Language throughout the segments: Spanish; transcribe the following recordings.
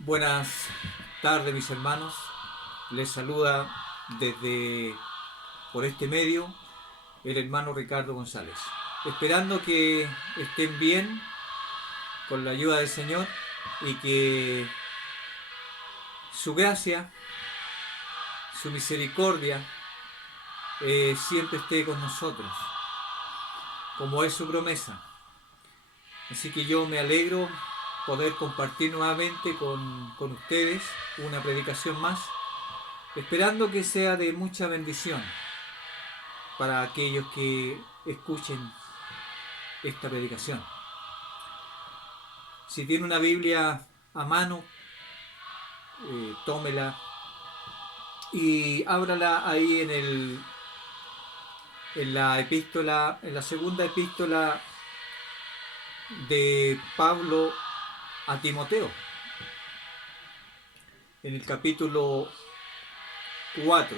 Buenas tardes, mis hermanos. Les saluda desde por este medio el hermano Ricardo González. Esperando que estén bien con la ayuda del Señor y que su gracia, su misericordia siempre esté con nosotros, como es su promesa. Así que yo me alegro poder compartir nuevamente con ustedes una predicación más, esperando que sea de mucha bendición para aquellos que escuchen esta predicación. Si tiene una Biblia a mano, tómela y ábrala ahí en la epístola, en la segunda epístola de Pablo a Timoteo, en el capítulo 4.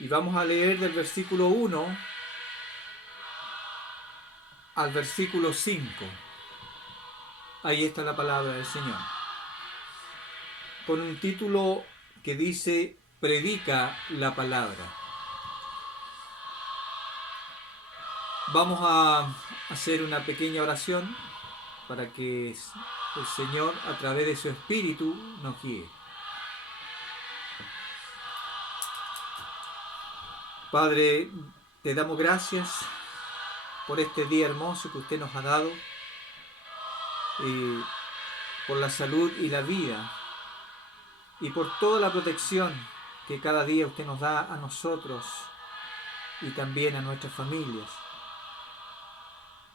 Y vamos a leer del versículo 1 al versículo 5. Ahí está la palabra del Señor, con un título que dice: Predica la palabra. Vamos a hacer una pequeña oración para que el Señor, a través de su Espíritu, nos guíe. Padre, te damos gracias por este día hermoso que usted nos ha dado, por la salud y la vida, y por toda la protección que cada día usted nos da a nosotros y también a nuestras familias.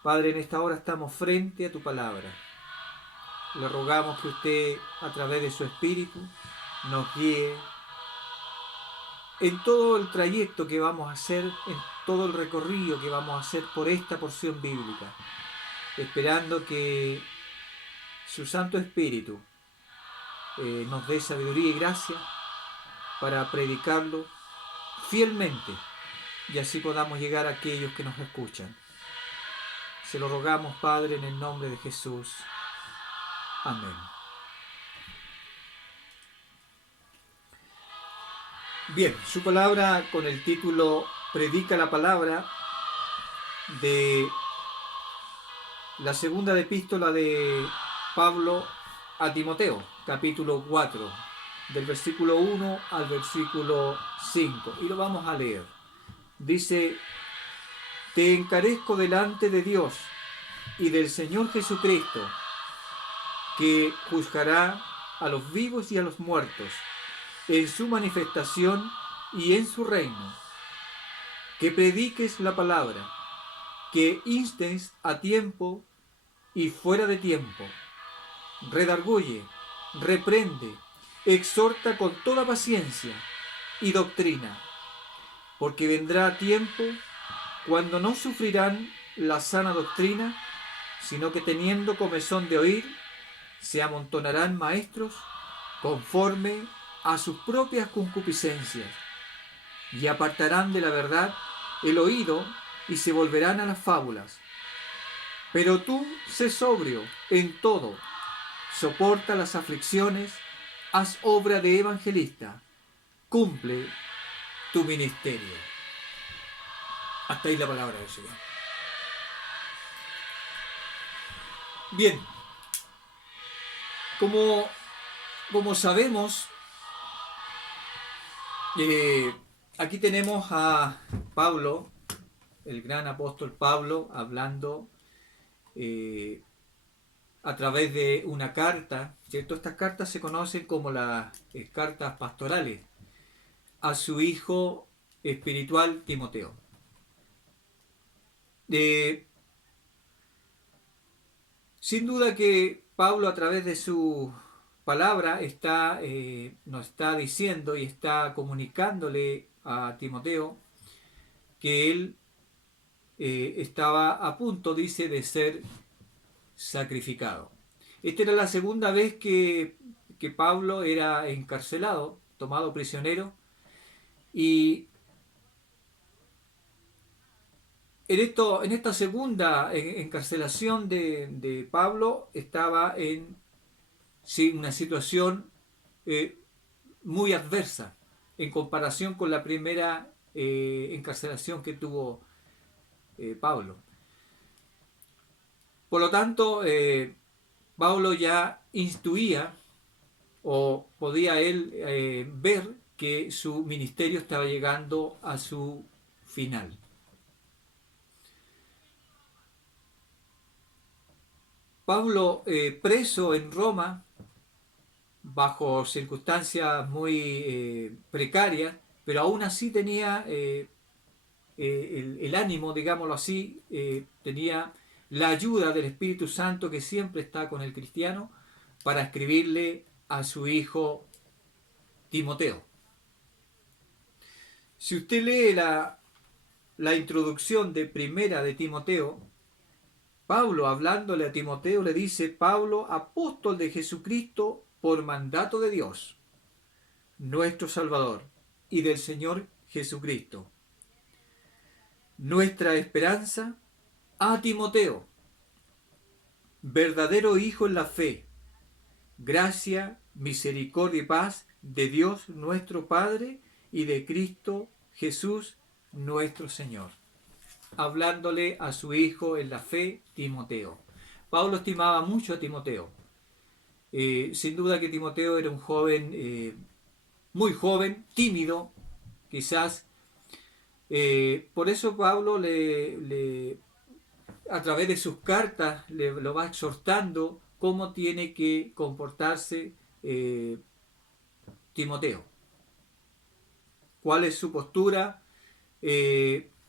Padre, en esta hora estamos frente a tu palabra. Le rogamos que usted, a través de su Espíritu, nos guíe en todo el trayecto que vamos a hacer, en todo el recorrido que vamos a hacer por esta porción bíblica, esperando que su Santo Espíritu nos dé sabiduría y gracia para predicarlo fielmente y así podamos llegar a aquellos que nos escuchan. Se lo rogamos, Padre, en el nombre de Jesús. Amén. Bien, su palabra con el título Predica la palabra, de la segunda epístola de Pablo a Timoteo, capítulo 4, del versículo 1 al versículo 5, y lo vamos a leer. Dice: Te encarezco delante de Dios y del Señor Jesucristo, que juzgará a los vivos y a los muertos en su manifestación y en su reino, que prediques la palabra, que instes a tiempo y fuera de tiempo, redarguye, reprende, exhorta con toda paciencia y doctrina, porque vendrá tiempo cuando no sufrirán la sana doctrina, sino que teniendo comezón de oír, se amontonarán maestros conforme a sus propias concupiscencias, y apartarán de la verdad el oído y se volverán a las fábulas. Pero tú sé sobrio en todo, soporta las aflicciones, haz obra de evangelista, cumple tu ministerio. Hasta ahí la palabra del Señor. Bien, como sabemos, aquí tenemos a Pablo, el gran apóstol Pablo, hablando a través de una carta, ¿cierto? Estas cartas se conocen como las cartas pastorales, a su hijo espiritual Timoteo. Sin duda que Pablo, a través de su palabra, nos está diciendo y está comunicándole a Timoteo que él estaba a punto, dice, de ser sacrificado. Esta era la segunda vez que Pablo era encarcelado, tomado prisionero, y en esta segunda encarcelación de Pablo estaba en sí, una situación muy adversa en comparación con la primera encarcelación que tuvo Pablo. Por lo tanto, Pablo ya intuía o podía él ver que su ministerio estaba llegando a su final. Pablo, preso en Roma, bajo circunstancias muy precarias, pero aún así tenía el ánimo, digámoslo así, tenía la ayuda del Espíritu Santo que siempre está con el cristiano para escribirle a su hijo Timoteo. Si usted lee la introducción de Primera de Timoteo, Pablo, hablándole a Timoteo, le dice: Pablo, apóstol de Jesucristo, por mandato de Dios, nuestro Salvador, y del Señor Jesucristo, nuestra esperanza, a Timoteo, verdadero hijo en la fe, gracia, misericordia y paz de Dios nuestro Padre y de Cristo Jesús nuestro Señor. Hablándole a su hijo en la fe, Timoteo. Pablo estimaba mucho a Timoteo. Sin duda que Timoteo era un joven, muy joven, tímido, quizás. Por eso Pablo a través de sus cartas lo va exhortando cómo tiene que comportarse Timoteo. ¿Cuál es su postura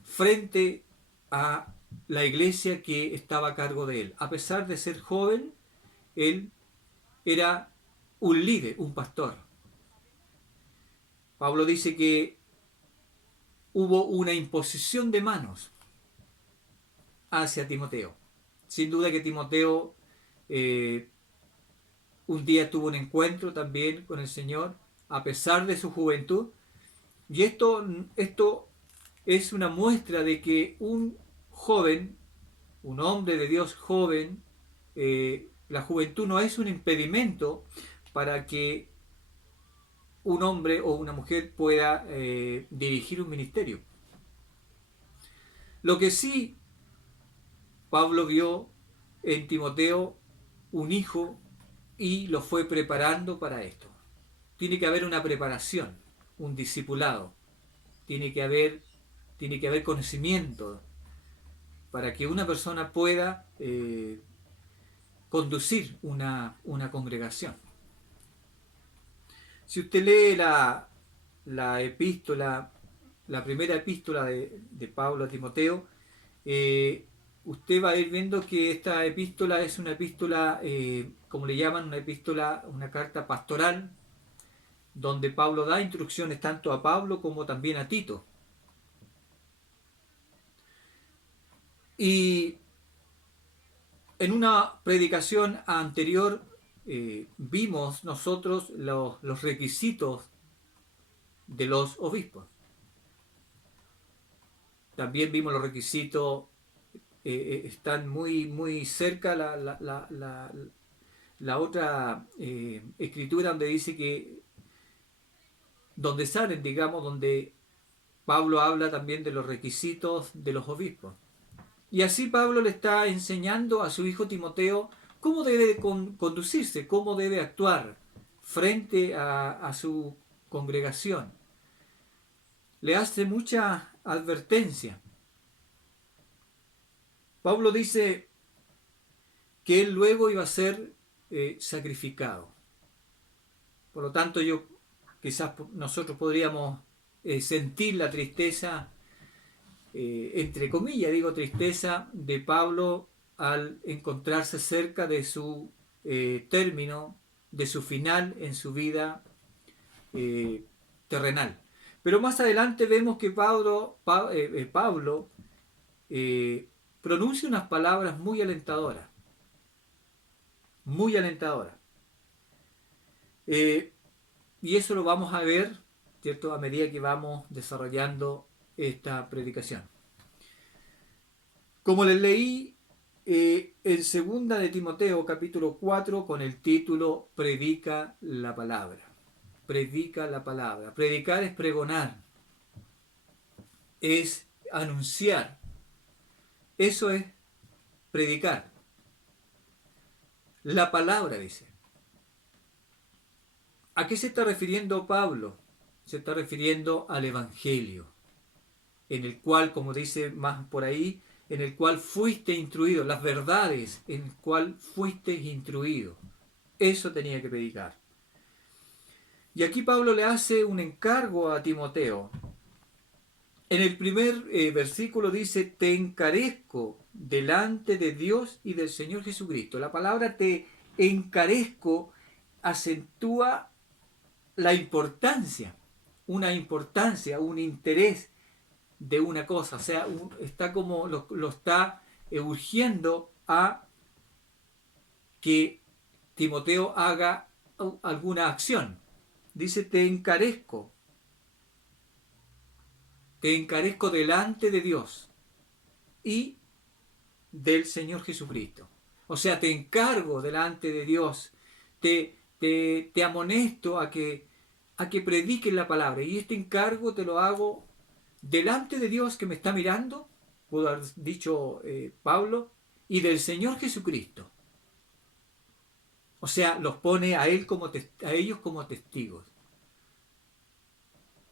frente a la iglesia que estaba a cargo de él? A pesar de ser joven, él era un líder, un pastor. Pablo dice que hubo una imposición de manos hacia Timoteo. Sin duda que Timoteo un día tuvo un encuentro también con el Señor, a pesar de su juventud. Y esto es una muestra de que un joven, un hombre de Dios joven, la juventud no es un impedimento para que un hombre o una mujer pueda dirigir un ministerio. Lo que sí Pablo vio en Timoteo un hijo y lo fue preparando para esto. Tiene que haber una preparación, un discipulado, tiene que haber conocimiento para que una persona pueda conducir una congregación. Si usted lee la epístola, la primera epístola de Pablo a Timoteo, usted va a ir viendo que esta epístola es una epístola, como le llaman, una epístola, una carta pastoral, donde Pablo da instrucciones tanto a Pablo como también a Tito. Y en una predicación anterior vimos nosotros los requisitos de los obispos. También vimos los requisitos, están muy cerca la otra escritura donde dice que, donde salen, digamos, donde Pablo habla también de los requisitos de los obispos. Y así Pablo le está enseñando a su hijo Timoteo cómo debe conducirse, cómo debe actuar frente a su congregación. Le hace mucha advertencia. Pablo dice que él luego iba a ser sacrificado. Por lo tanto, quizás nosotros podríamos sentir la tristeza, entre comillas digo tristeza, de Pablo al encontrarse cerca de su término, de su final en su vida terrenal. Pero más adelante vemos que Pablo pronuncia unas palabras muy alentadoras, muy alentadoras. Y eso lo vamos a ver, ¿cierto?, a medida que vamos desarrollando esta predicación. Como les leí, en segunda de Timoteo capítulo 4 con el título Predica la palabra. Predica la palabra. Predicar es pregonar, es anunciar. Eso es predicar. La palabra, dice. ¿A qué se está refiriendo Pablo? Se está refiriendo al Evangelio, en el cual, como dice más por ahí, en el cual fuiste instruido, las verdades en el cual fuiste instruido. Eso tenía que predicar. Y aquí Pablo le hace un encargo a Timoteo. En el primer versículo dice, te encarezco delante de Dios y del Señor Jesucristo. La palabra te encarezco acentúa la importancia, un interés de una cosa. O sea, está como lo está urgiendo a que Timoteo haga alguna acción. Dice, te encarezco delante de Dios y del Señor Jesucristo. O sea, te encargo delante de Dios, te amonesto a que prediques la palabra. Y este encargo te lo hago delante de Dios que me está mirando, pudo haber dicho Pablo, y del Señor Jesucristo. O sea, los pone a ellos como testigos.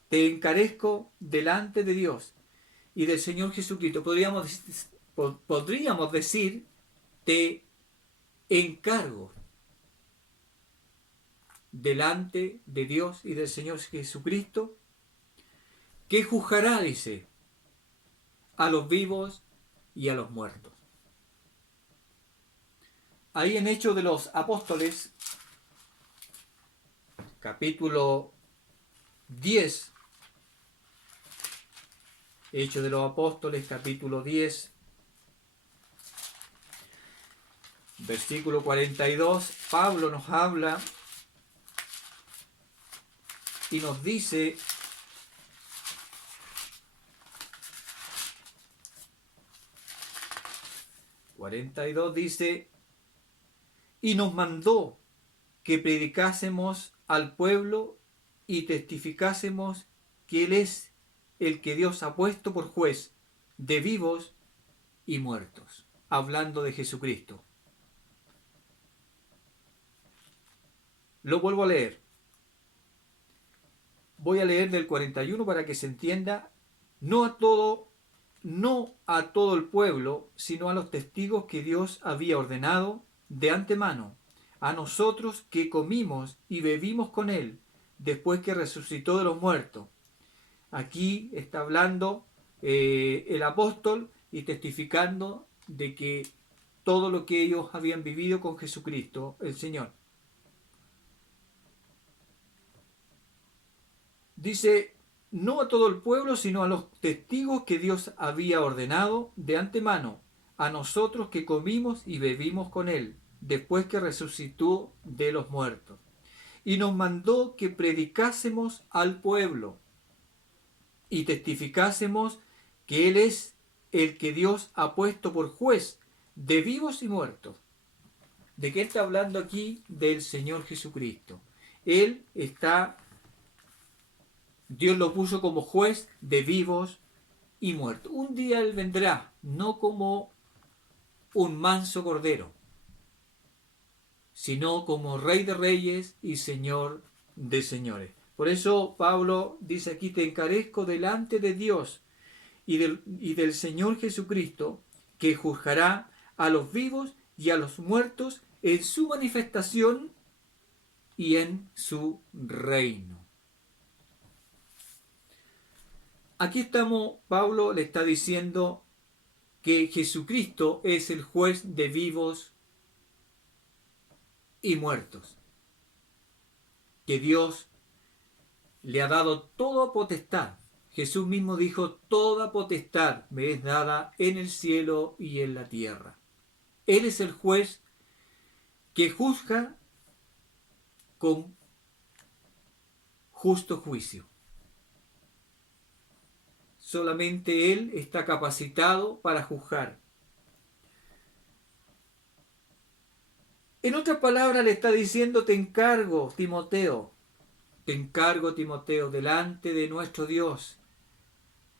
Te encarezco delante de Dios y del Señor Jesucristo. Podríamos decir, te encargo delante de Dios y del Señor Jesucristo, que juzgará, dice, a los vivos y a los muertos. Ahí en Hechos de los Apóstoles, capítulo 10, Hechos de los Apóstoles, capítulo 10, versículo 42, Pablo nos habla y nos dice, dice, y nos mandó que predicásemos al pueblo y testificásemos que Él es el que Dios ha puesto por juez de vivos y muertos, hablando de Jesucristo. Lo vuelvo a leer. Voy a leer del 41 para que se entienda, no a todo el pueblo, sino a los testigos que Dios había ordenado de antemano, a nosotros que comimos y bebimos con Él, después que resucitó de los muertos. Aquí está hablando el apóstol y testificando de que todo lo que ellos habían vivido con Jesucristo, el Señor. Dice, no a todo el pueblo, sino a los testigos que Dios había ordenado de antemano, a nosotros que comimos y bebimos con Él, después que resucitó de los muertos. Y nos mandó que predicásemos al pueblo y testificásemos que Él es el que Dios ha puesto por juez de vivos y muertos. ¿De qué está hablando aquí? Del Señor Jesucristo. Dios lo puso como juez de vivos y muertos. Un día Él vendrá, no como un manso cordero, sino como Rey de reyes y Señor de señores. Por eso Pablo dice aquí, te encarezco delante de Dios y del Señor Jesucristo, que juzgará a los vivos y a los muertos en su manifestación y en su reino. Aquí Pablo le está diciendo que Jesucristo es el juez de vivos y muertos, que Dios le ha dado toda potestad. Jesús mismo dijo, toda potestad me es dada en el cielo y en la tierra. Él es el juez que juzga con justo juicio. Solamente Él está capacitado para juzgar. En otras palabras le está diciendo, te encargo, Timoteo, delante de nuestro Dios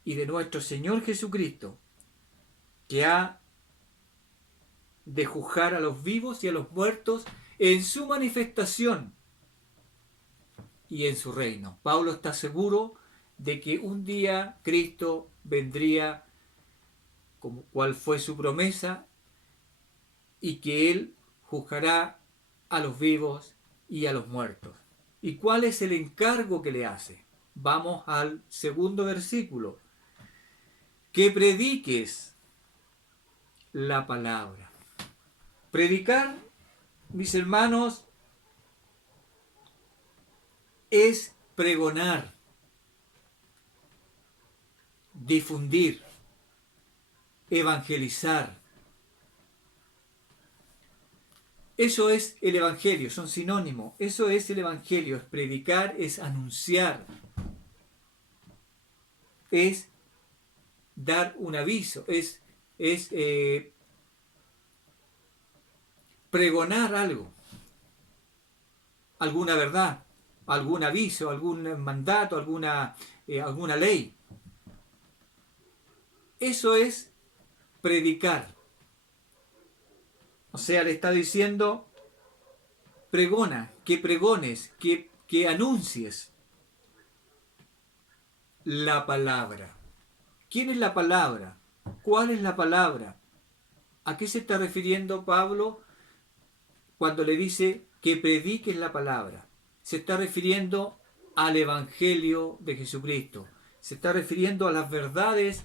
y de nuestro Señor Jesucristo, que ha de juzgar a los vivos y a los muertos en su manifestación y en su reino. Pablo está seguro de que un día Cristo vendría, como cual fue su promesa, y que Él juzgará a los vivos y a los muertos. ¿Y cuál es el encargo que le hace? Vamos al segundo versículo. Que prediques la palabra. Predicar, mis hermanos, es pregonar, difundir, evangelizar. Eso es el Evangelio, son sinónimos. Eso es el Evangelio, es predicar, es anunciar, es dar un aviso, es pregonar algo, alguna verdad, algún aviso, algún mandato, alguna ley. Eso es predicar. O sea, le está diciendo, pregona, que pregones, que anuncies la palabra. ¿Quién es la palabra? ¿Cuál es la palabra? ¿A qué se está refiriendo Pablo cuando le dice que prediques la palabra? Se está refiriendo al Evangelio de Jesucristo. Se está refiriendo a las verdades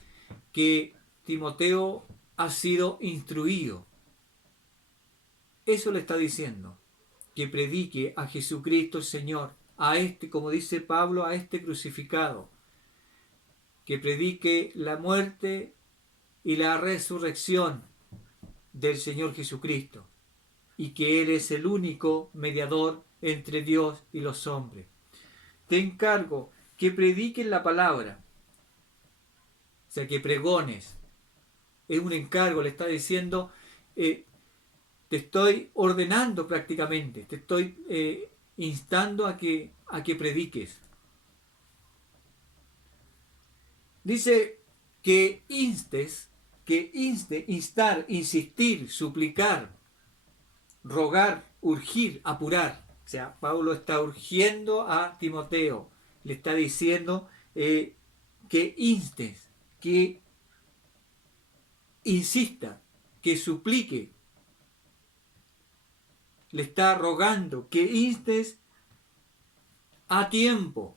que Timoteo ha sido instruido. Eso le está diciendo, que predique a Jesucristo el Señor, a este, como dice Pablo, a este crucificado, que predique la muerte y la resurrección del Señor Jesucristo, y que Él es el único mediador entre Dios y los hombres. Te encargo que prediques la palabra, o sea, que pregones. Es un encargo, le está diciendo, te estoy ordenando prácticamente, te estoy instando a que prediques. Dice que instar, insistir, suplicar, rogar, urgir, apurar. O sea, Pablo está urgiendo a Timoteo, le está diciendo que instes, que insista, que suplique. Le está rogando que instes a tiempo.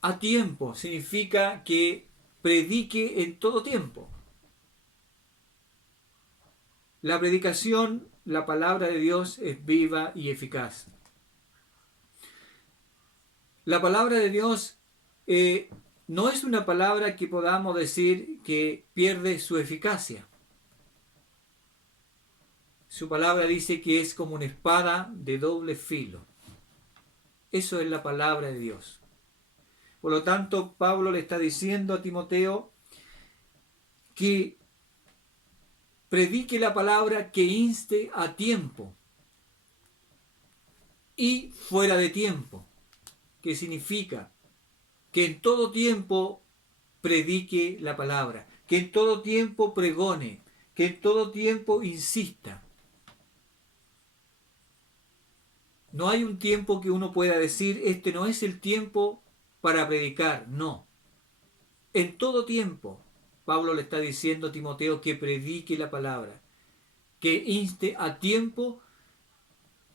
A tiempo significa que predique en todo tiempo. La predicación, la palabra de Dios es viva y eficaz. La palabra de Dios no es una palabra que podamos decir que pierde su eficacia. Su palabra dice que es como una espada de doble filo. Eso es la palabra de Dios. Por lo tanto, Pablo le está diciendo a Timoteo que predique la palabra, que inste a tiempo y fuera de tiempo. ¿Qué significa? Que en todo tiempo predique la palabra, que en todo tiempo pregone, que en todo tiempo insista. No hay un tiempo que uno pueda decir, este no es el tiempo para predicar, no. En todo tiempo, Pablo le está diciendo a Timoteo que predique la palabra, que inste a tiempo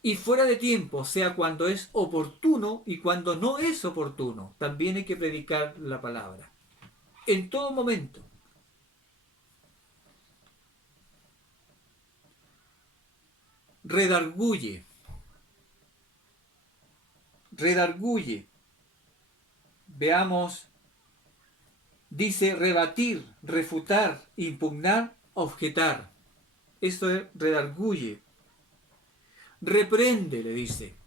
y fuera de tiempo, o sea, cuando es oportuno y cuando no es oportuno, también hay que predicar la palabra. En todo momento. Redarguye. Veamos, dice rebatir, refutar, impugnar, objetar. Esto es redarguye. Reprende, le dice.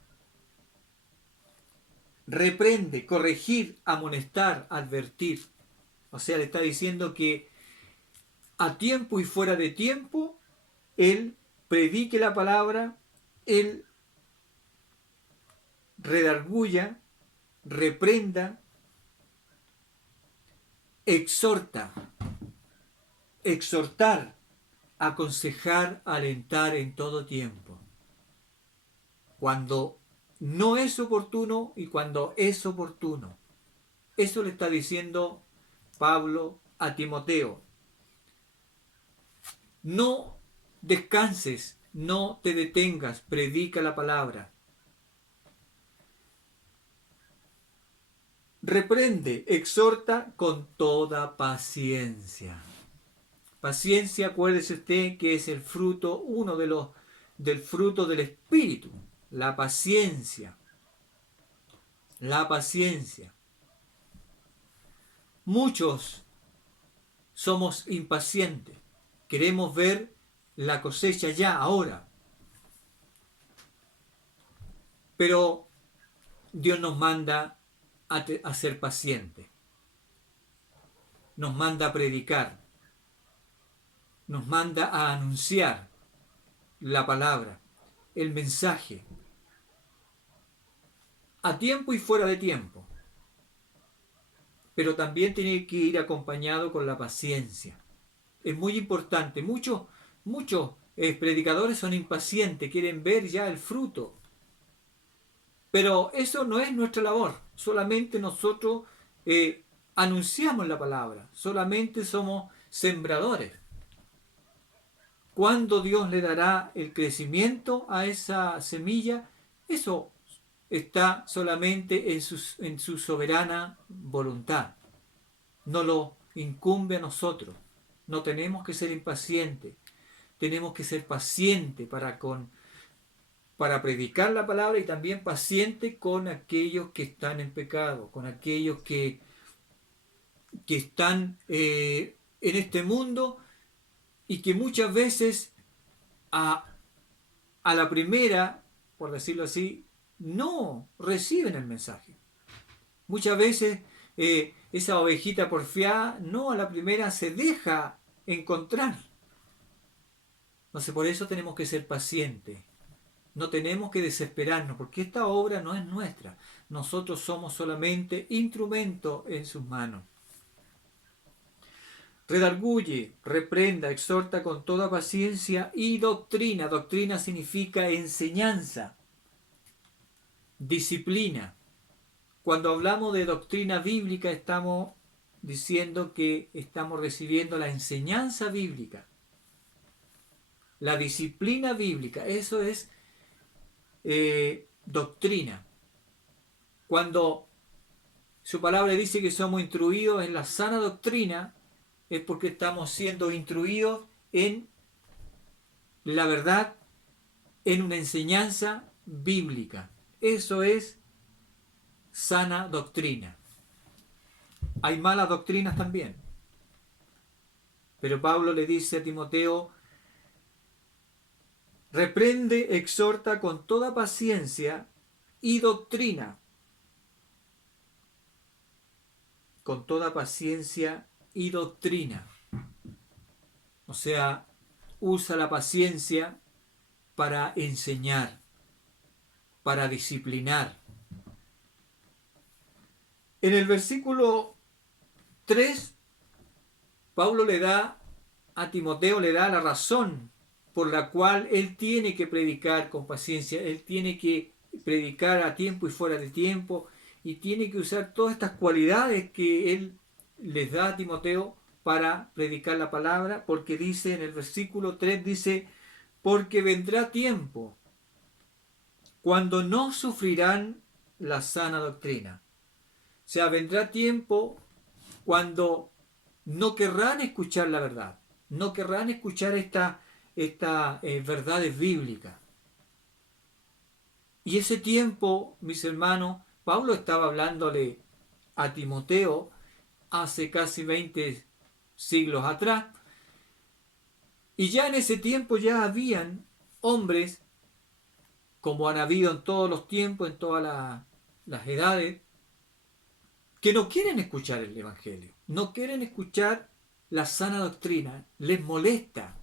Reprende, corregir, amonestar, advertir. O sea, le está diciendo que a tiempo y fuera de tiempo, él predique la palabra, Él redarguya, reprenda, exhorta, exhortar, aconsejar, alentar en todo tiempo. Cuando no es oportuno y cuando es oportuno. Eso le está diciendo Pablo a Timoteo. No descanses, no te detengas, predica la palabra. Reprende, exhorta con toda paciencia. Paciencia, acuérdese usted que es el fruto, uno de los del fruto del Espíritu, la paciencia. La paciencia. Muchos somos impacientes, queremos ver la cosecha ya, ahora. Pero Dios nos manda a ser pacientes, nos manda a predicar, nos manda a anunciar la palabra, el mensaje, a tiempo y fuera de tiempo. Pero también tiene que ir acompañado con la paciencia. Es muy importante. Muchos predicadores son impacientes, quieren ver ya el fruto. Pero eso no es nuestra labor. Solamente nosotros anunciamos la palabra. Solamente somos sembradores. ¿Cuándo Dios le dará el crecimiento a esa semilla? Eso está solamente en su soberana voluntad. No lo incumbe a nosotros. No tenemos que ser impacientes. Tenemos que ser pacientes para predicar la palabra y también pacientes con aquellos que están en pecado, con aquellos que están en este mundo y que muchas veces a la primera, por decirlo así, no reciben el mensaje. Muchas veces esa ovejita porfiada no a la primera se deja encontrar. Entonces por eso tenemos que ser pacientes. No tenemos que desesperarnos, porque esta obra no es nuestra. Nosotros somos solamente instrumento en sus manos. Redarguye, reprenda, exhorta con toda paciencia y doctrina. Doctrina significa enseñanza, disciplina. Cuando hablamos de doctrina bíblica estamos diciendo que estamos recibiendo la enseñanza bíblica, la disciplina bíblica. Eso es doctrina. Cuando su palabra dice que somos instruidos en la sana doctrina, es porque estamos siendo instruidos en la verdad, en una enseñanza bíblica. Eso es sana doctrina. Hay malas doctrinas también. Pero Pablo le dice a Timoteo, reprende, exhorta con toda paciencia y doctrina. Con toda paciencia y doctrina. O sea, usa la paciencia para enseñar, para disciplinar. En el versículo 3, Pablo le da a Timoteo, le da la razón por la cual él tiene que predicar con paciencia, él tiene que predicar a tiempo y fuera de tiempo, y tiene que usar todas estas cualidades que él les da a Timoteo para predicar la palabra, porque dice en el versículo 3, dice, porque vendrá tiempo cuando no sufrirán la sana doctrina. O sea, vendrá tiempo cuando no querrán escuchar la verdad, no querrán escuchar estas verdades bíblicas. Y ese tiempo, mis hermanos, Pablo estaba hablándole a Timoteo hace casi 20 siglos atrás, y ya en ese tiempo ya habían hombres, como han habido en todos los tiempos, en todas las edades, que no quieren escuchar el Evangelio, no quieren escuchar la sana doctrina, les molesta,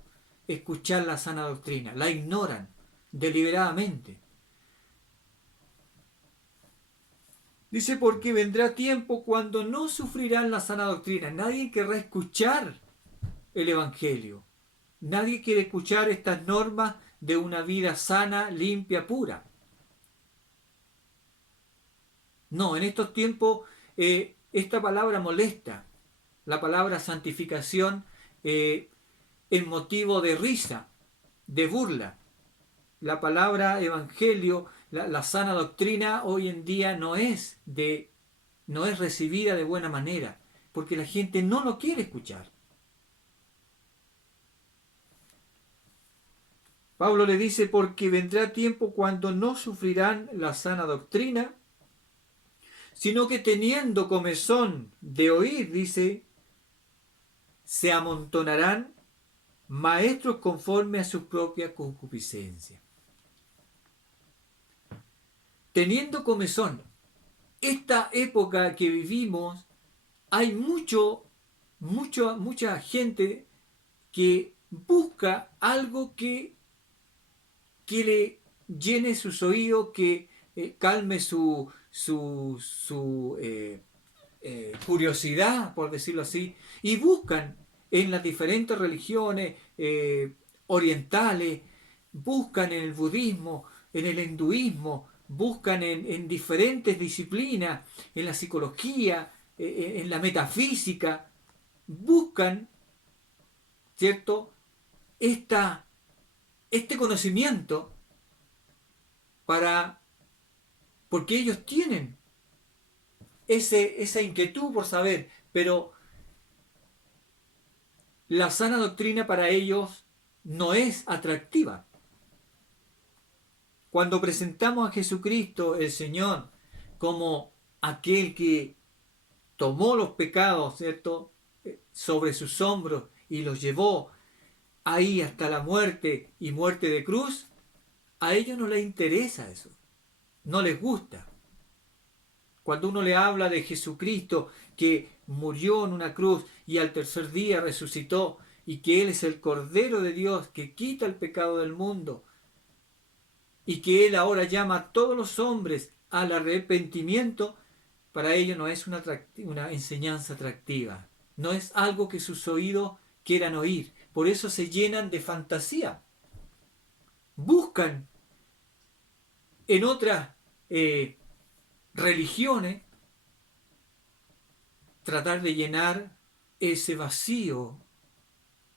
escuchar la sana doctrina, la ignoran deliberadamente. Dice, porque vendrá tiempo cuando no sufrirán la sana doctrina. Nadie querrá escuchar el Evangelio. Nadie quiere escuchar estas normas de una vida sana, limpia, pura. No, en estos tiempos esta palabra molesta. La palabra santificación es motivo de risa, de burla. La palabra evangelio, la sana doctrina hoy en día no es recibida de buena manera, porque la gente no lo quiere escuchar. Pablo le dice, porque vendrá tiempo cuando no sufrirán la sana doctrina, sino que teniendo comezón de oír, dice, se amontonarán maestros conforme a su propia concupiscencia. Teniendo comezón, esta época que vivimos, hay mucha gente que busca algo que le llene sus oídos, que calme su curiosidad, por decirlo así, y buscan en las diferentes religiones orientales, buscan en el budismo, en el hinduismo, buscan en diferentes disciplinas, en la psicología, en la metafísica, buscan, ¿cierto?, este conocimiento porque ellos tienen esa inquietud por saber, pero la sana doctrina para ellos no es atractiva. Cuando presentamos a Jesucristo, el Señor, como aquel que tomó los pecados, ¿cierto?, sobre sus hombros y los llevó ahí hasta la muerte y muerte de cruz, a ellos no les interesa eso, no les gusta. Cuando uno le habla de Jesucristo que murió en una cruz y al tercer día resucitó y que Él es el Cordero de Dios que quita el pecado del mundo y que Él ahora llama a todos los hombres al arrepentimiento, para ellos no es una enseñanza atractiva, no es algo que sus oídos quieran oír. Por eso se llenan de fantasía. Buscan en otras religiones tratar de llenar ese vacío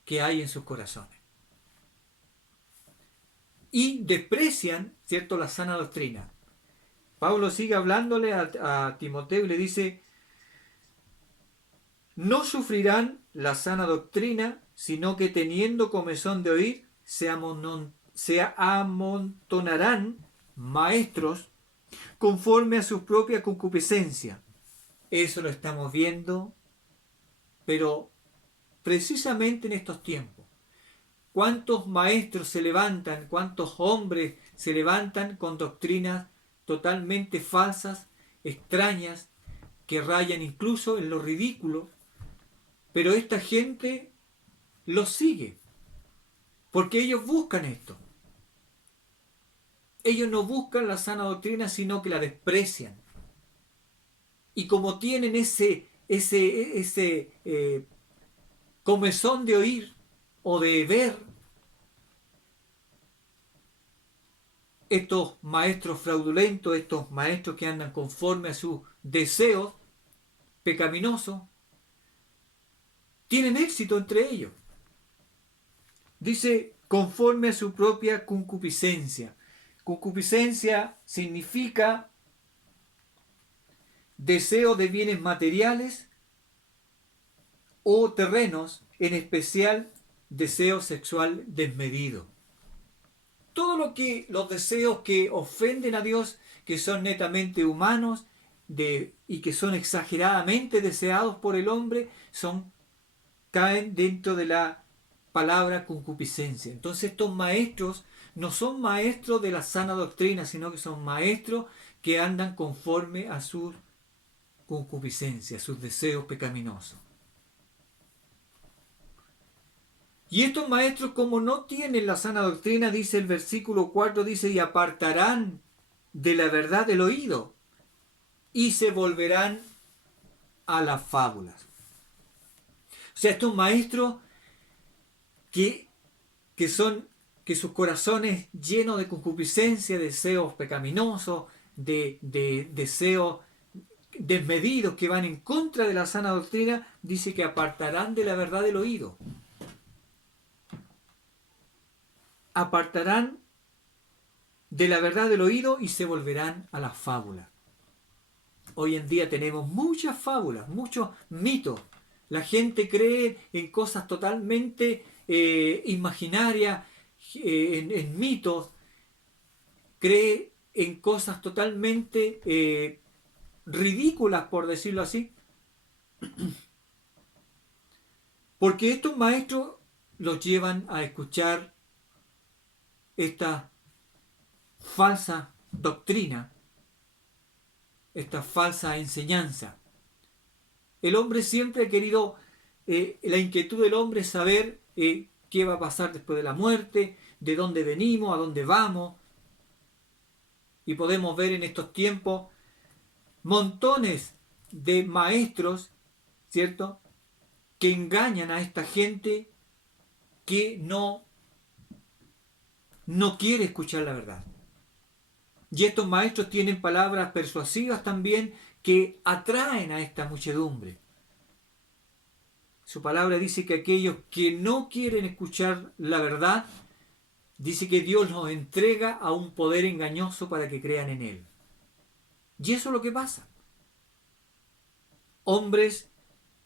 que hay en sus corazones. Y desprecian, ¿cierto?, la sana doctrina. Pablo sigue hablándole a Timoteo y le dice, no sufrirán la sana doctrina, sino que teniendo comezón de oír, se amontonarán maestros conforme a su propia concupiscencia. Eso lo estamos viendo, pero precisamente en estos tiempos. ¿Cuántos maestros se levantan, cuántos hombres se levantan con doctrinas totalmente falsas, extrañas, que rayan incluso en lo ridículo? Pero esta gente los sigue, porque ellos buscan esto. Ellos no buscan la sana doctrina, sino que la desprecian. Y como tienen ese comezón de oír o de ver, estos maestros fraudulentos, estos maestros que andan conforme a sus deseos pecaminosos, tienen éxito entre ellos. Dice, conforme a su propia concupiscencia. Concupiscencia significa deseo de bienes materiales o terrenos, en especial deseo sexual desmedido. Todo los deseos que ofenden a Dios, que son netamente humanos y que son exageradamente deseados por el hombre, caen dentro de la palabra concupiscencia. Entonces estos maestros no son maestros de la sana doctrina, sino que son maestros que andan conforme a su concupiscencia, a sus deseos pecaminosos. Y estos maestros, como no tienen la sana doctrina, dice el versículo 4, dice, y apartarán de la verdad el oído y se volverán a las fábulas. O sea, estos maestros que, que son, que sus corazones llenos de concupiscencia, deseos pecaminosos, de deseos desmedidos que van en contra de la sana doctrina, dice que apartarán de la verdad el oído. Apartarán de la verdad del oído y se volverán a las fábulas. Hoy en día tenemos muchas fábulas, muchos mitos. La gente cree en cosas totalmente imaginarias, en mitos, cree en cosas totalmente ridículas, por decirlo así, porque estos maestros los llevan a escuchar esta falsa doctrina, esta falsa enseñanza. El hombre siempre ha querido, la inquietud del hombre es saber qué va a pasar después de la muerte, de dónde venimos, a dónde vamos. Y podemos ver en estos tiempos montones de maestros, ¿cierto?, que engañan a esta gente que no quiere escuchar la verdad. Y estos maestros tienen palabras persuasivas también que atraen a esta muchedumbre. Su palabra dice que aquellos que no quieren escuchar la verdad, dice que Dios los entrega a un poder engañoso para que crean en Él. Y eso es lo que pasa. Hombres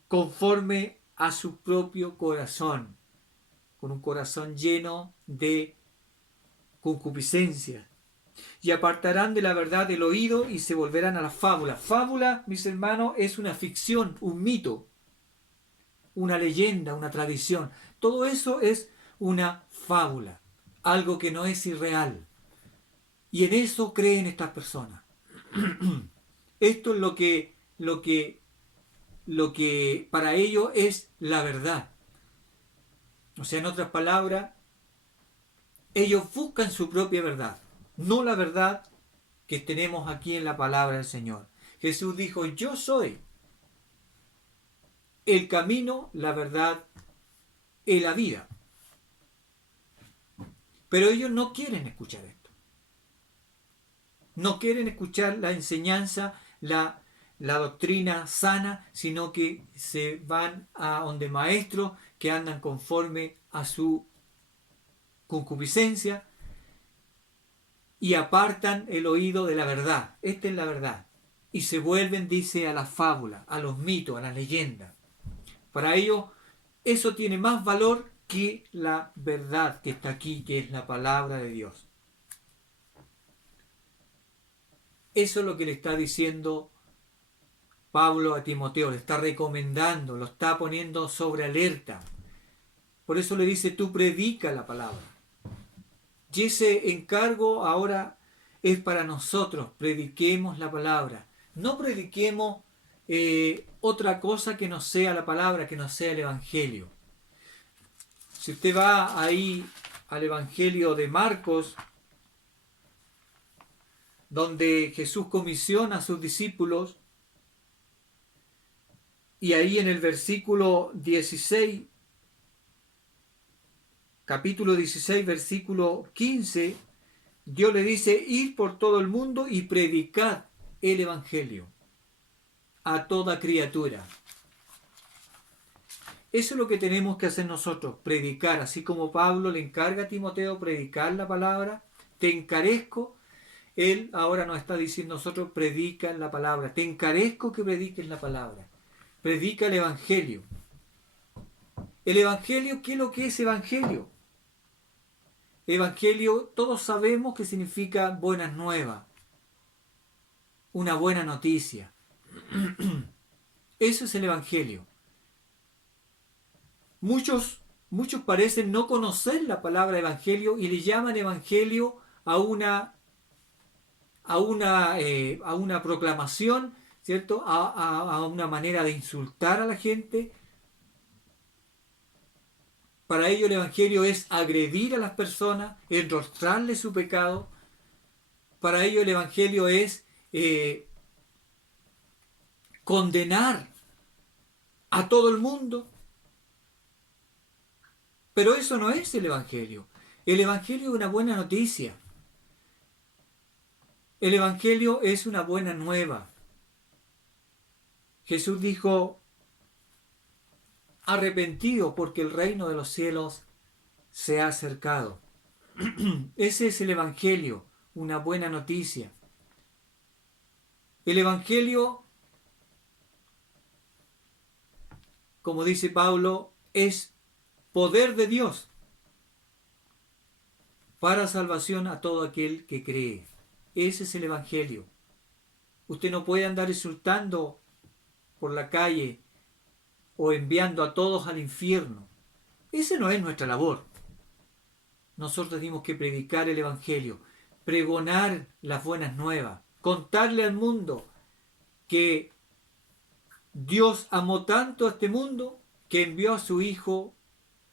conforme a su propio corazón, con un corazón lleno de concupiscencia. Y apartarán de la verdad el oído y se volverán a la fábula. Fábula, mis hermanos, es una ficción, un mito, una leyenda, una tradición. Todo eso es una fábula, algo que no es irreal. Y en eso creen estas personas. Esto es lo que para ellos es la verdad. O sea, en otras palabras, ellos buscan su propia verdad, no la verdad que tenemos aquí en la palabra del Señor. Jesús dijo, yo soy el camino, la verdad y la vida. Pero ellos no quieren escuchar esto. No quieren escuchar la enseñanza, la doctrina sana, sino que se van a donde maestros que andan conforme a su concupiscencia y apartan el oído de la verdad. Esta es la verdad. Y se vuelven, dice, a la fábula, a los mitos, a las leyendas. Para ellos eso tiene más valor que la verdad que está aquí, que es la palabra de Dios. Eso es lo que le está diciendo Pablo a Timoteo, le está recomendando, lo está poniendo sobre alerta. Por eso le dice, tú predica la palabra. Y ese encargo ahora es para nosotros, prediquemos la palabra. No prediquemos otra cosa que no sea la palabra, que no sea el Evangelio. Si usted va ahí al Evangelio de Marcos, donde Jesús comisiona a sus discípulos, y ahí en el versículo 16, capítulo 16, versículo 15, Dios le dice, id por todo el mundo y predicad el Evangelio a toda criatura. Eso es lo que tenemos que hacer nosotros, predicar, así como Pablo le encarga a Timoteo predicar la palabra, te encarezco, él ahora nos está diciendo nosotros, predica la palabra, te encarezco que prediques la palabra, predica el Evangelio. El Evangelio, ¿qué es lo que es Evangelio? Evangelio, todos sabemos que significa buenas nuevas, una buena noticia. Eso es el Evangelio. Muchos parecen no conocer la palabra evangelio y le llaman evangelio a una proclamación, ¿cierto? A una manera de insultar a la gente Para ellos el Evangelio es agredir a las personas, enrostrarles su pecado. Para ellos el Evangelio es condenar a todo el mundo. Pero eso no es el Evangelio. El Evangelio es una buena noticia. El Evangelio es una buena nueva. Jesús dijo, arrepentido porque el reino de los cielos se ha acercado. Ese es el Evangelio, una buena noticia. El Evangelio, como dice Pablo, es poder de Dios para salvación a todo aquel que cree. Ese es el Evangelio. Usted no puede andar insultando por la calle o enviando a todos al infierno. Esa no es nuestra labor. Nosotros tenemos que predicar el Evangelio, pregonar las buenas nuevas, contarle al mundo que Dios amó tanto a este mundo que envió a su Hijo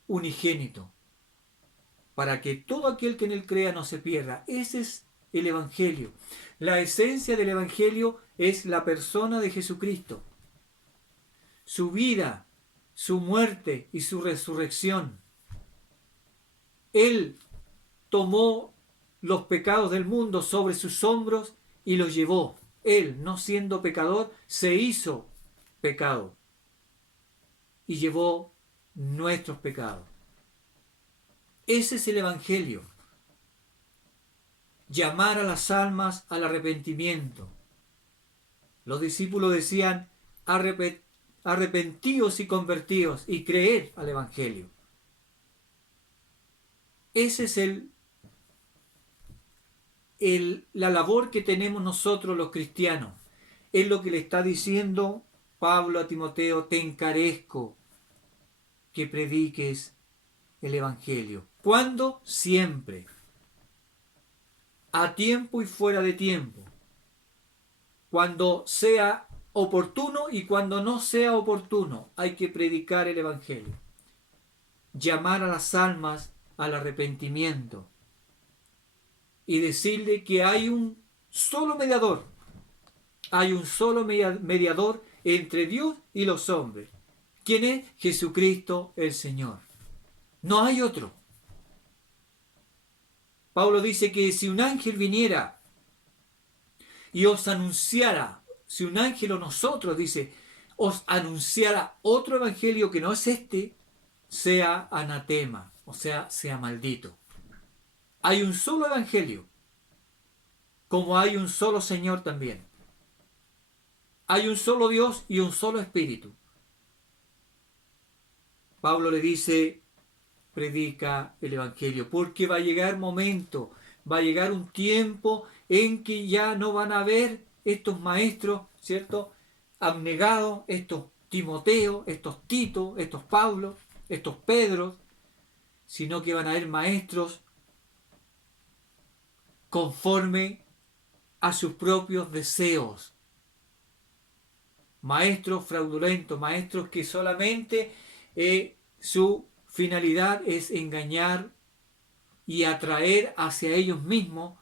unigénito, para que todo aquel que en él crea no se pierda. Ese es el Evangelio. La esencia del Evangelio es la persona de Jesucristo, su vida, su muerte y su resurrección. Él tomó los pecados del mundo sobre sus hombros y los llevó. Él, no siendo pecador, se hizo pecado y llevó nuestros pecados. Ese es el Evangelio. Llamar a las almas al arrepentimiento. Los discípulos decían, arrepentíos y convertíos y creed al Evangelio. Ese es la labor que tenemos nosotros los cristianos. Es lo que le está diciendo Pablo a Timoteo, te encarezco que prediques el Evangelio. ¿Cuándo? Siempre. A tiempo y fuera de tiempo. Cuando sea oportuno y cuando no sea oportuno, hay que predicar el Evangelio. Llamar a las almas al arrepentimiento y decirle que hay un solo mediador. Hay un solo mediador entre Dios y los hombres. ¿Quién es? Jesucristo el Señor. No hay otro. Pablo dice que si un ángel viniera y os anunciara, si un ángel o nosotros, dice, os anunciara otro evangelio que no es este, sea anatema, o sea maldito. Hay un solo evangelio, como hay un solo Señor también. Hay un solo Dios y un solo Espíritu. Pablo le dice, predica el Evangelio, porque va a llegar momento, va a llegar un tiempo en que ya no van a haber estos maestros, ¿cierto?, abnegados, estos Timoteo, estos Tito, estos Pablo, estos Pedros, sino que van a haber maestros conforme a sus propios deseos. Maestros fraudulentos, maestros que solamente su finalidad es engañar y atraer hacia ellos mismos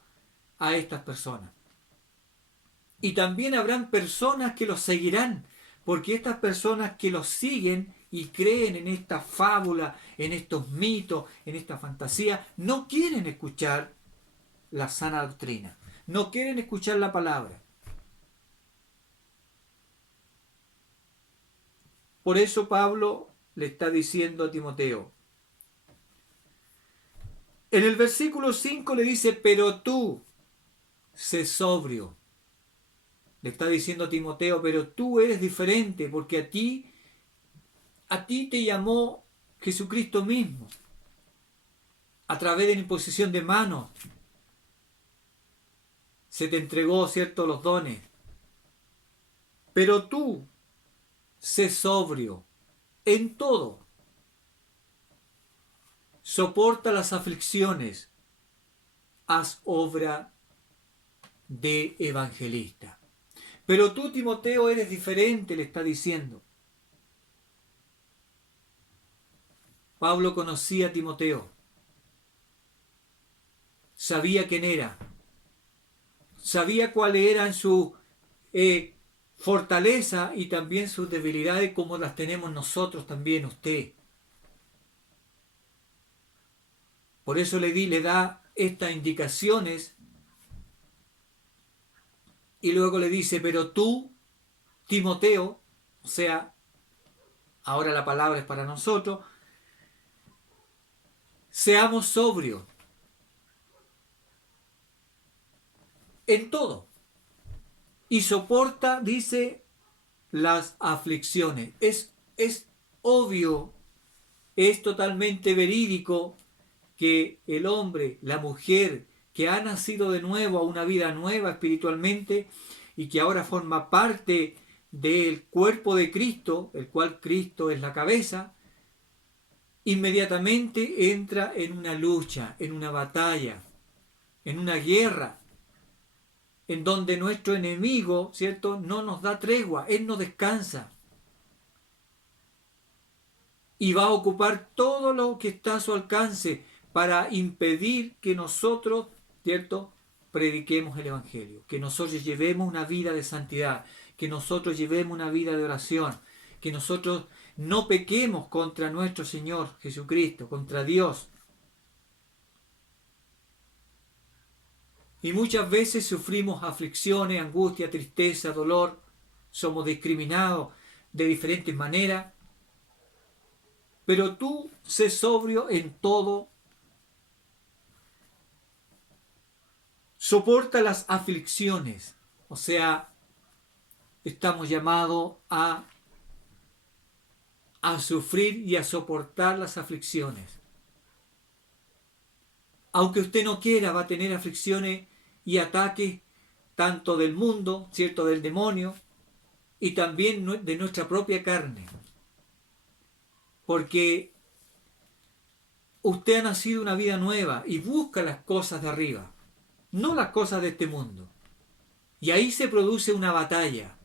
a estas personas. Y también habrán personas que los seguirán, porque estas personas que los siguen y creen en esta fábula, en estos mitos, en esta fantasía, no quieren escuchar la sana doctrina, no quieren escuchar la palabra. Por eso Pablo le está diciendo a Timoteo, en el versículo 5 le dice, pero tú sé sobrio. Le está diciendo a Timoteo, pero tú eres diferente, porque a ti te llamó Jesucristo mismo, a través de la imposición de manos. Se te entregó, ¿cierto?, los dones. Pero tú sé sobrio en todo. Soporta las aflicciones. Haz obra de evangelista. Pero tú, Timoteo, eres diferente, le está diciendo. Pablo conocía a Timoteo, sabía quién era, sabía cuáles eran sus fortalezas y también sus debilidades, como las tenemos nosotros también, usted. Por eso le da estas indicaciones y luego le dice, pero tú, Timoteo, o sea, ahora la palabra es para nosotros, seamos sobrios en todo y soporta, dice, las aflicciones. Es obvio, es totalmente verídico que el hombre, la mujer, que ha nacido de nuevo a una vida nueva espiritualmente y que ahora forma parte del cuerpo de Cristo, el cual Cristo es la cabeza, inmediatamente entra en una lucha, en una batalla, en una guerra, en donde nuestro enemigo, ¿cierto?, no nos da tregua, él no descansa. Y va a ocupar todo lo que está a su alcance para impedir que nosotros, ¿cierto?, prediquemos el Evangelio, que nosotros llevemos una vida de santidad, que nosotros llevemos una vida de oración, que nosotros no pequemos contra nuestro Señor Jesucristo, contra Dios. Y muchas veces sufrimos aflicciones, angustia, tristeza, dolor, somos discriminados de diferentes maneras, pero tú sé sobrio en todo, soporta las aflicciones, o sea, estamos llamados a sufrir y a soportar las aflicciones. Aunque usted no quiera, va a tener aflicciones y ataques tanto del mundo, ¿cierto?, del demonio, y también de nuestra propia carne. Porque usted ha nacido una vida nueva y busca las cosas de arriba, no las cosas de este mundo. Y ahí se produce una batalla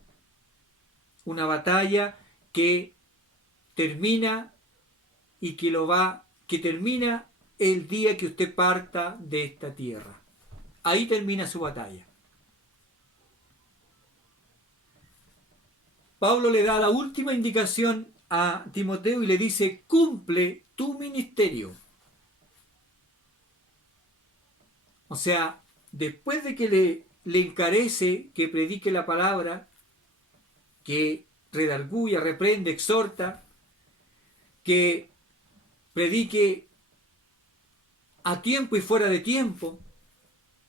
que termina y que termina el día que usted parta de esta tierra. Ahí termina su batalla. Pablo le da la última indicación a Timoteo y le dice, cumple tu ministerio. O sea, después de que le encarece que predique la palabra, que redarguya, reprende, exhorta, que predique a tiempo y fuera de tiempo,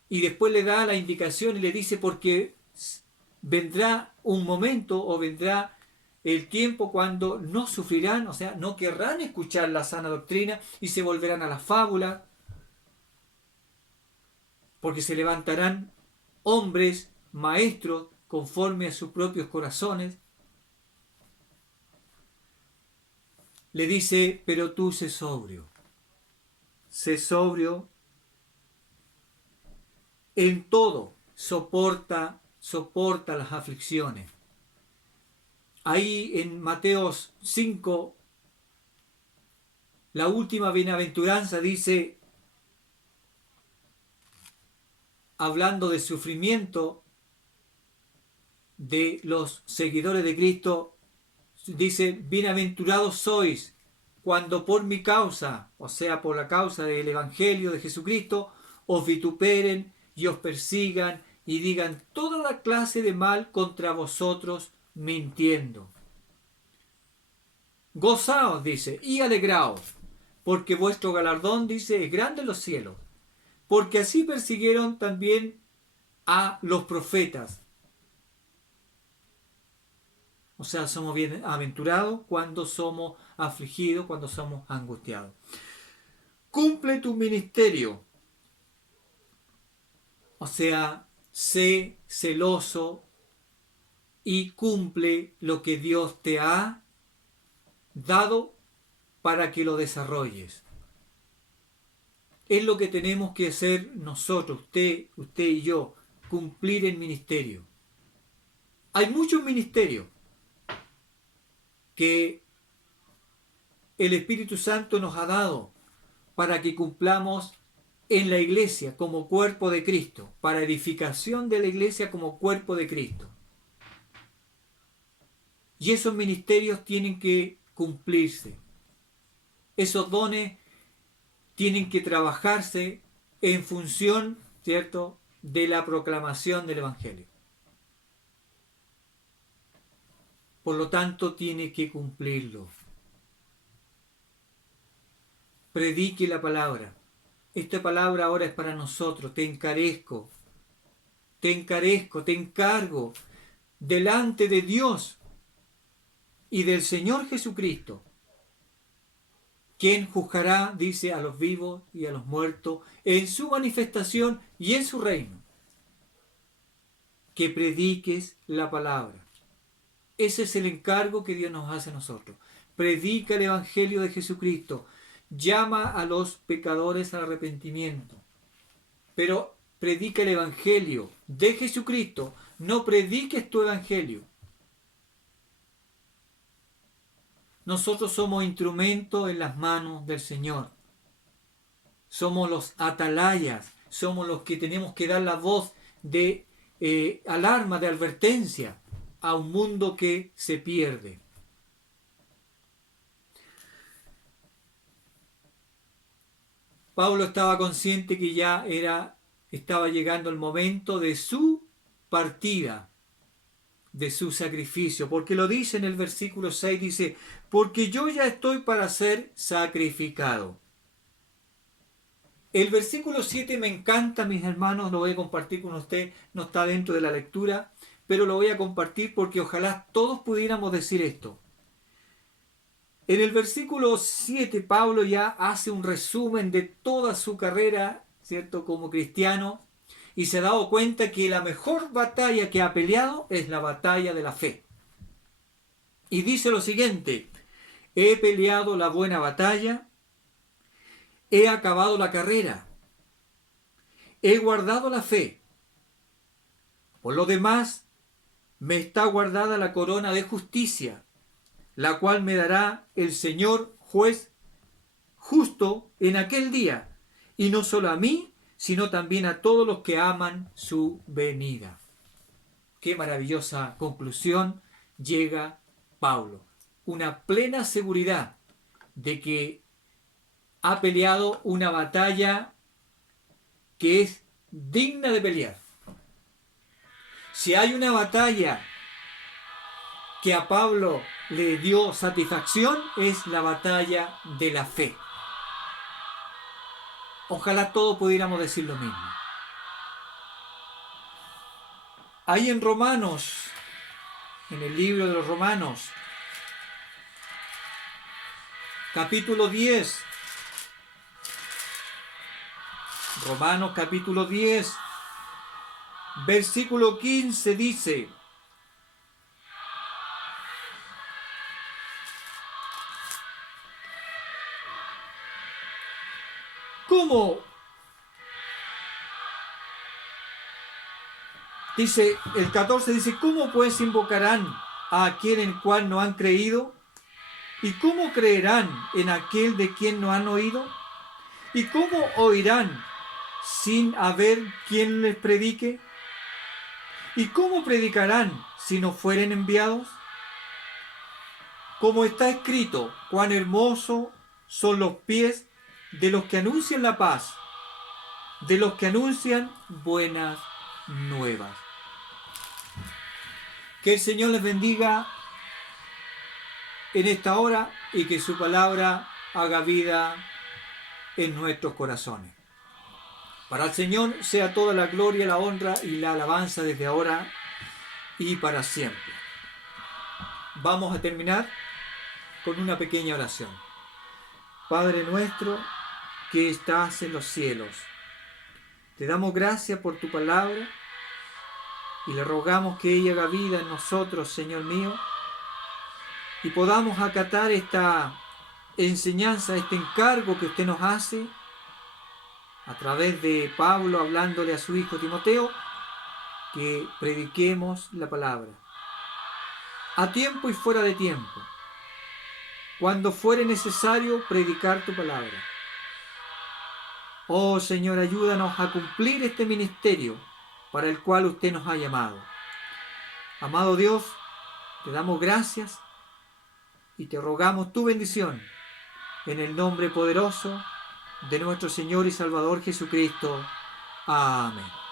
y después le da la indicación y le dice, porque vendrá un momento o vendrá el tiempo cuando no sufrirán, o sea, no querrán escuchar la sana doctrina y se volverán a la fábula, porque se levantarán hombres, maestros, conforme a sus propios corazones. Le dice, pero tú sé sobrio en todo, soporta las aflicciones. Ahí en Mateo 5, la última bienaventuranza dice, hablando del sufrimiento de los seguidores de Cristo, dice, bienaventurados sois cuando por mi causa, o sea, por la causa del Evangelio de Jesucristo, os vituperen y os persigan y digan toda la clase de mal contra vosotros mintiendo. Gozaos, dice, y alegraos, porque vuestro galardón, dice, es grande en los cielos, porque así persiguieron también a los profetas. O sea, somos bienaventurados cuando somos afligidos, cuando somos angustiados. Cumple tu ministerio. O sea, sé celoso y cumple lo que Dios te ha dado para que lo desarrolles. Es lo que tenemos que hacer nosotros, usted y yo, cumplir el ministerio. Hay muchos ministerios que el Espíritu Santo nos ha dado para que cumplamos en la iglesia como cuerpo de Cristo, para edificación de la iglesia como cuerpo de Cristo. Y esos ministerios tienen que cumplirse. Esos dones tienen que trabajarse en función, ¿cierto?, de la proclamación del Evangelio. Por lo tanto, tiene que cumplirlo. Predique la palabra. Esta palabra ahora es para nosotros. Te encarezco, te encargo delante de Dios y del Señor Jesucristo, quien juzgará, dice, a los vivos y a los muertos en su manifestación y en su reino. Que prediques la palabra. Ese es el encargo que Dios nos hace a nosotros. Predica el Evangelio de Jesucristo. Llama a los pecadores al arrepentimiento. Pero predica el Evangelio de Jesucristo. No prediques tu Evangelio. Nosotros somos instrumentos en las manos del Señor. Somos los atalayas. Somos los que tenemos que dar la voz de alarma, de advertencia a un mundo que se pierde. Pablo estaba consciente que ya estaba llegando el momento de su partida, de su sacrificio, porque lo dice en el versículo 6, dice, porque yo ya estoy para ser sacrificado. El versículo 7 me encanta, mis hermanos, lo voy a compartir con usted, no está dentro de la lectura, pero lo voy a compartir porque ojalá todos pudiéramos decir esto. En el versículo 7 Pablo ya hace un resumen de toda su carrera, ¿cierto?, como cristiano, y se ha dado cuenta que la mejor batalla que ha peleado es la batalla de la fe. Y dice lo siguiente, he peleado la buena batalla, he acabado la carrera, he guardado la fe. Por lo demás, me está guardada la corona de justicia, la cual me dará el Señor juez justo en aquel día, y no solo a mí, sino también a todos los que aman su venida. Qué maravillosa conclusión llega Pablo. Una plena seguridad de que ha peleado una batalla que es digna de pelear. Si hay una batalla que a Pablo le dio satisfacción, es la batalla de la fe. Ojalá todos pudiéramos decir lo mismo. Ahí en Romanos, en el libro de los Romanos, capítulo 10, Romanos capítulo 10, versículo 15 dice, ¿cómo? Dice, el 14 dice, ¿cómo pues invocarán a aquel en cual no han creído? ¿Y cómo creerán en aquel de quien no han oído? ¿Y cómo oirán sin haber quien les predique? ¿Y cómo predicarán si no fueren enviados? Como está escrito, cuán hermosos son los pies de los que anuncian la paz, de los que anuncian buenas nuevas. Que el Señor les bendiga en esta hora y que su palabra haga vida en nuestros corazones. Para el Señor sea toda la gloria, la honra y la alabanza desde ahora y para siempre. Vamos a terminar con una pequeña oración. Padre nuestro que estás en los cielos, te damos gracias por tu palabra y le rogamos que ella haga vida en nosotros, Señor mío, y podamos acatar esta enseñanza, este encargo que usted nos hace a través de Pablo hablándole a su hijo Timoteo, que prediquemos la palabra a tiempo y fuera de tiempo, cuando fuere necesario predicar tu palabra. Oh Señor, ayúdanos a cumplir este ministerio para el cual usted nos ha llamado. Amado Dios, te damos gracias y te rogamos tu bendición en el nombre poderoso de nuestro Señor y Salvador Jesucristo. Amén.